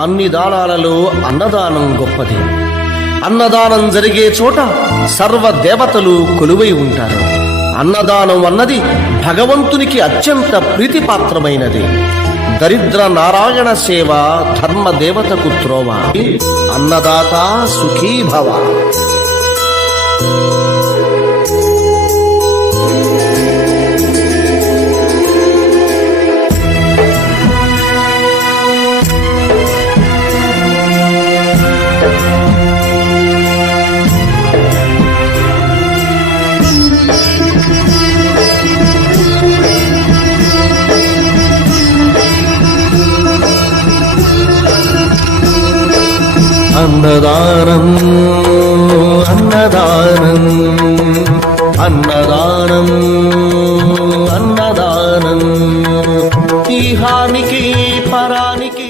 అన్ని దానాలలో అన్నదానం గొప్పది. అన్నదానం జరిగే చోట సర్వ దేవతలు కొలువై ఉంటారు. అన్నదానం అన్నది భగవంతునికి అత్యంత ప్రీతిపాత్రమైనది. దరిద్ర నారాయణ సేవ ధర్మదేవతకు త్రోవ. అన్నదాత సుఖీభవ. అన్నదానం అన్నదానం అన్నదానం